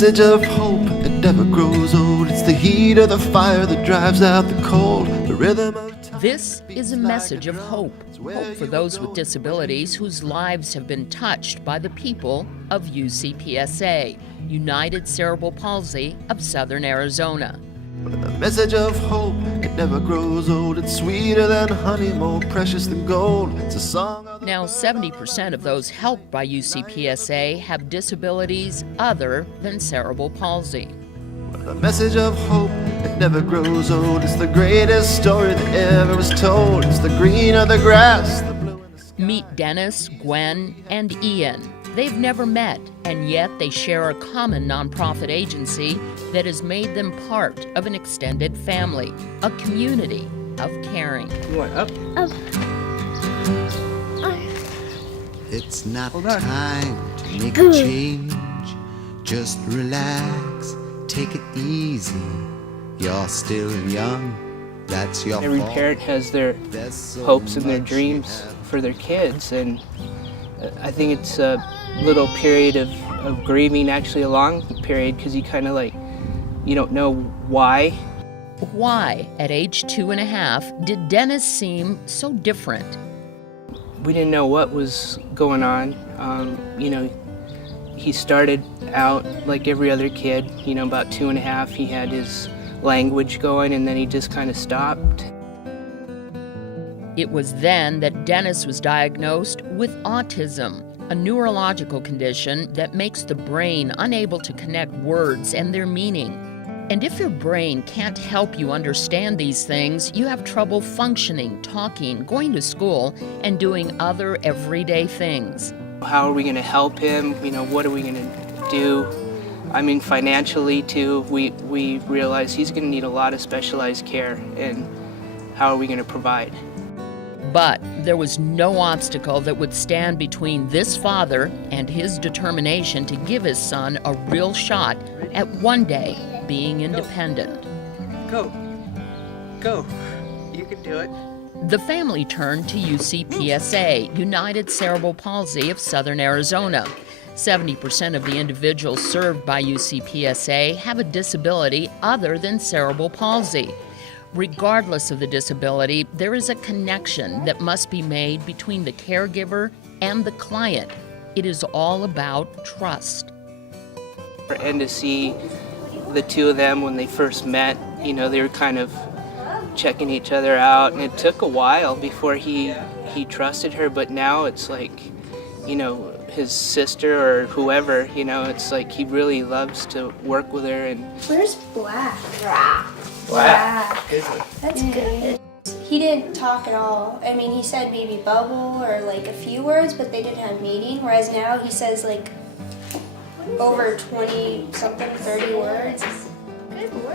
message of hope, it never grows old. It's the heat of the fire that drives out the cold. The rhythm of time. This is a message of hope. Hope for those with disabilities whose lives have been touched by the people of UCPSA, United Cerebral Palsy of Southern Arizona. The message of hope, it never grows old. It's sweeter than honey, more precious than gold. It's a song of Now, 70% of those helped by UCPSA have disabilities other than cerebral palsy. the message of hope, it never grows old. It's the greatest story that ever was told. It's the green of the grass, the blue in the sky. Meet Dennis, Gwen, and Ian. They've never met, and yet they share a common nonprofit agency that has made them part of an extended family, a community of caring. You want up? Up. It's not time to make a change. Just relax, take it easy. You're still young, that's your Every fault. parent has their There's so hopes and their much dreams you have. for their kids, and I think it's a little period of grieving, actually a long period, because you kind of you don't know why. Why, at age 2.5, did Dennis seem so different? We didn't know what was going on. He started out like every other kid, about 2.5, he had his language going, and then he just kind of stopped. It was then that Dennis was diagnosed with autism, a neurological condition that makes the brain unable to connect words and their meaning. And if your brain can't help you understand these things, you have trouble functioning, talking, going to school, and doing other everyday things. How are we going to help him? What are we going to do? I mean, financially too, we realize he's going to need a lot of specialized care, and how are we going to provide? But there was no obstacle that would stand between this father and his determination to give his son a real shot at one day being independent. Go. You can do it. The family turned to UCPSA, United Cerebral Palsy of Southern Arizona. 70% of the individuals served by UCPSA have a disability other than cerebral palsy. Regardless of the disability, there is a connection that must be made between the caregiver and the client. It is all about trust. And to see the two of them when they first met, they were kind of checking each other out, and it took a while before he trusted her, but now it's his sister or whoever, it's like he really loves to work with her. And Where's Black? Black. That's good. He didn't talk at all. I mean, he said maybe bubble or a few words, but they didn't have meaning, whereas now he says over 20-something, 30 words.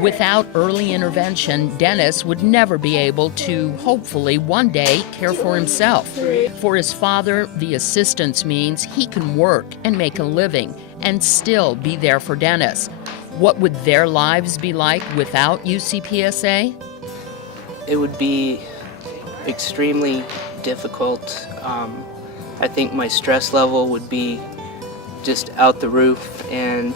Without early intervention, Dennis would never be able to, hopefully, one day care for himself. For his father, the assistance means he can work and make a living and still be there for Dennis. What would their lives be like without UCPSA? it would be extremely difficult. I think my stress level would be just out the roof, and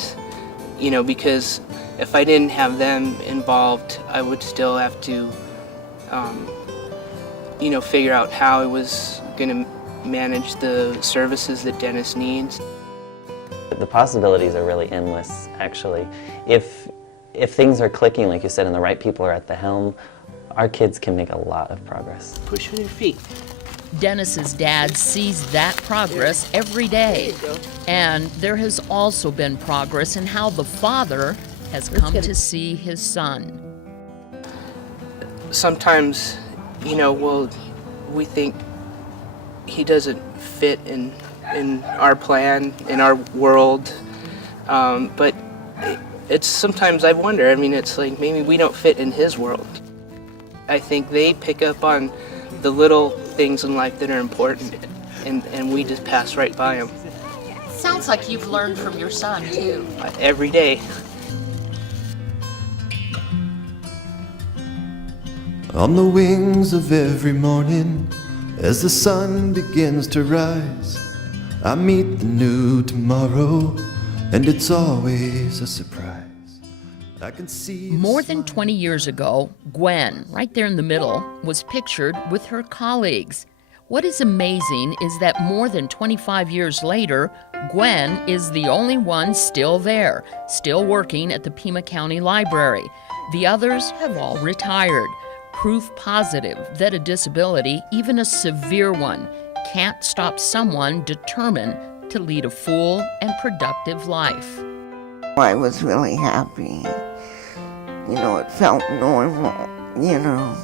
because if I didn't have them involved, I would still have to figure out how I was going to manage the services that Dennis needs. The possibilities are really endless, actually. If things are clicking, like you said, and the right people are at the helm, our kids can make a lot of progress. Push with your feet. Dennis's dad sees that progress every day. And there has also been progress in how the father has come to see his son. Sometimes, we think he doesn't fit in our plan, in our world, but it's sometimes I wonder, it's like maybe we don't fit in his world. I think they pick up on the little things in life that are important, and we just pass right by them. Sounds like you've learned from your son, too. Every day. On the wings of every morning, as the sun begins to rise, I meet the new tomorrow, and it's always a surprise. I can see the More than smile. 20 years ago, Gwen, right there in the middle, was pictured with her colleagues. What is amazing is that more than 25 years later, Gwen is the only one still there, still working at the Pima County Library. The others have all retired. Proof positive that a disability, even a severe one, can't stop someone determined to lead a full and productive life. I was really happy. You know, it felt normal, you know.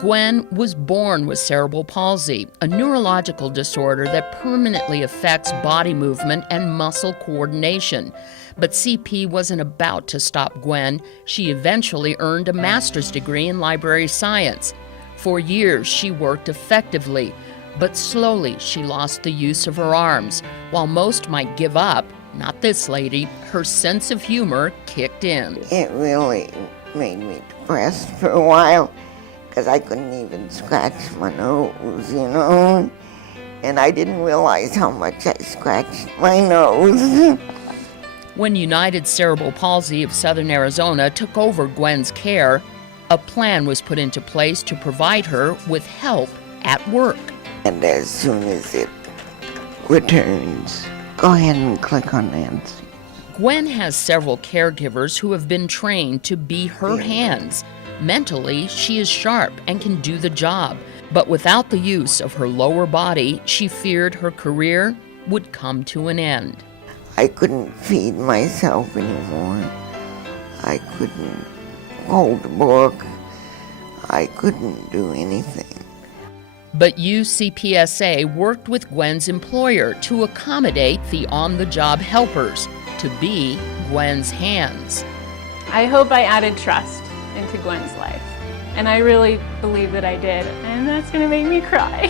Gwen was born with cerebral palsy, a neurological disorder that permanently affects body movement and muscle coordination. But CP wasn't about to stop Gwen. She eventually earned a master's degree in library science. For years, she worked effectively, but slowly she lost the use of her arms. While most might give up, not this lady. Her sense of humor kicked in. It really made me depressed for a while because I couldn't even scratch my nose, you know. And I didn't realize how much I scratched my nose. When United Cerebral Palsy of Southern Arizona took over Gwen's care, a plan was put into place to provide her with help at work. And as soon as it returns, go ahead and click on Nancy. Gwen has several caregivers who have been trained to be her hands. Mentally, she is sharp and can do the job, but without the use of her lower body, she feared her career would come to an end. I couldn't feed myself anymore. I couldn't hold a book. I couldn't do anything. But UCPSA worked with Gwen's employer to accommodate the on-the-job helpers, to be Gwen's hands. I hope I added trust into Gwen's life, and I really believe that I did, and that's going to make me cry.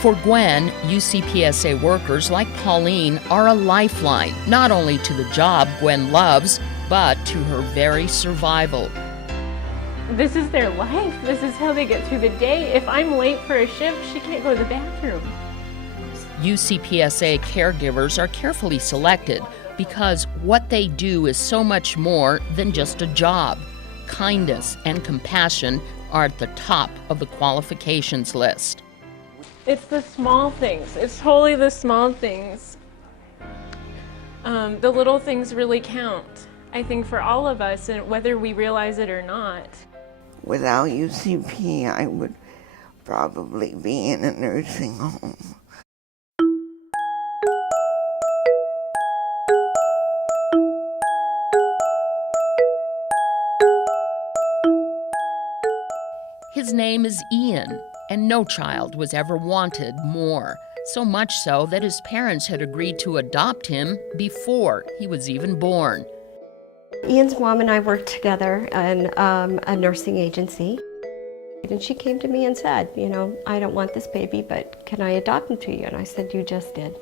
For Gwen, UCPSA workers like Pauline are a lifeline, not only to the job Gwen loves, but to her very survival. This is their life. This is how they get through the day. If I'm late for a shift, she can't go to the bathroom. UCPSA caregivers are carefully selected because what they do is so much more than just a job. Kindness and compassion are at the top of the qualifications list. It's the small things. It's totally the small things. The little things really count, I think, for all of us, and whether we realize it or not. Without UCP, I would probably be in a nursing home. His name is Ian, and no child was ever wanted more. So much so that his parents had agreed to adopt him before he was even born. Ian's mom and I worked together in a nursing agency. And she came to me and said, you know, I don't want this baby, but can I adopt him to you? And I said, you just did.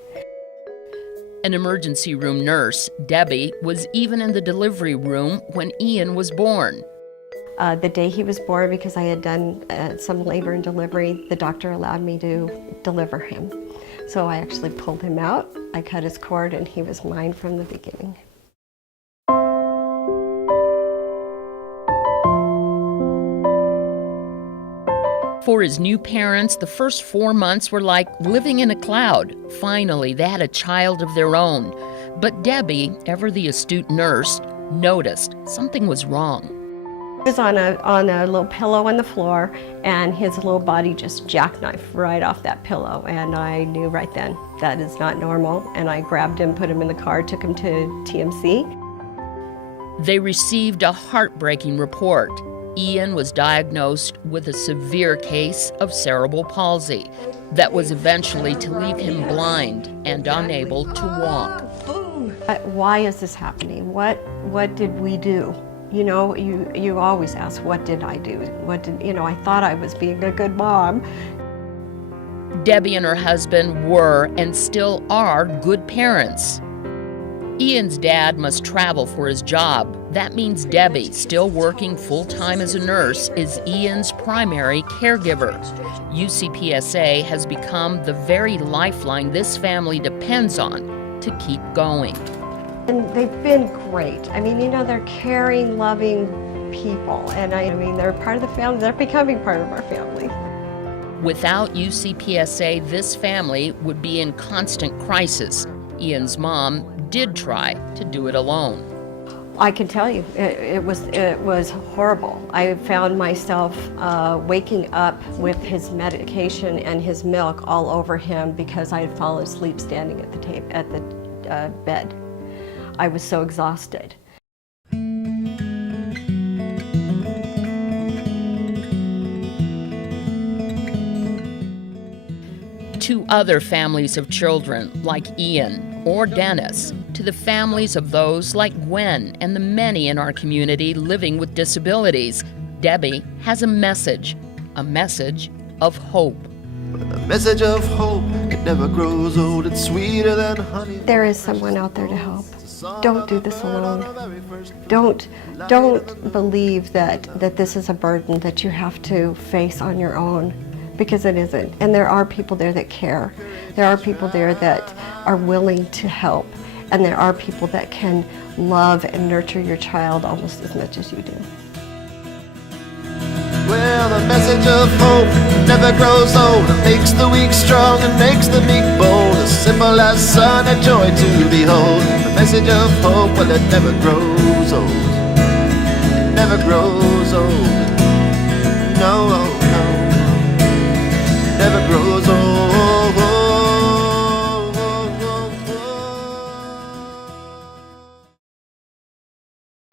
An emergency room nurse, Debbie, was even in the delivery room when Ian was born. The day he was born, because I had done some labor and delivery, the doctor allowed me to deliver him. So I actually pulled him out, I cut his cord, and he was mine from the beginning. For his new parents, the first 4 months were like living in a cloud. Finally, they had a child of their own. But Debbie, ever the astute nurse, noticed something was wrong. He was on a little pillow on the floor, and his little body just jackknifed right off that pillow. And I knew right then that is not normal. And I grabbed him, put him in the car, took him to TMC. They received a heartbreaking report. Ian was diagnosed with a severe case of cerebral palsy that was eventually to leave him blind and unable to walk. Why is this happening? What did we do? You know, you always ask, what did I do? I thought I was being a good mom. Debbie and her husband were and still are good parents. Ian's dad must travel for his job. That means Debbie, still working full-time as a nurse, is Ian's primary caregiver. UCPSA has become the very lifeline this family depends on to to keep going. And they've been great. I mean, you know, they're caring, loving people. And I mean, they're part of the family. They're becoming part of our family. Without UCPSA, this family would be in constant crisis. Ian's mom did try to do it alone. I can tell you, it was horrible. I found myself waking up with his medication and his milk all over him because I had fallen asleep standing at the bed. I was so exhausted. To other families of children like Ian or Dennis, to the families of those like Gwen and the many in our community living with disabilities, Debbie has a message of hope. A message of hope, it never grows old, it's sweeter than honey. There is someone out there to help. Don't do this alone. Don't believe that this is a burden that you have to face on your own, because it isn't. And there are people there that care. There are people there that are willing to help. And there are people that can love and nurture your child almost as much as you do. Well, the message of hope never grows old. It makes the weak strong and makes the meek bold. As simple as sun, a joy to behold. The message of hope, well, it never grows old. It never grows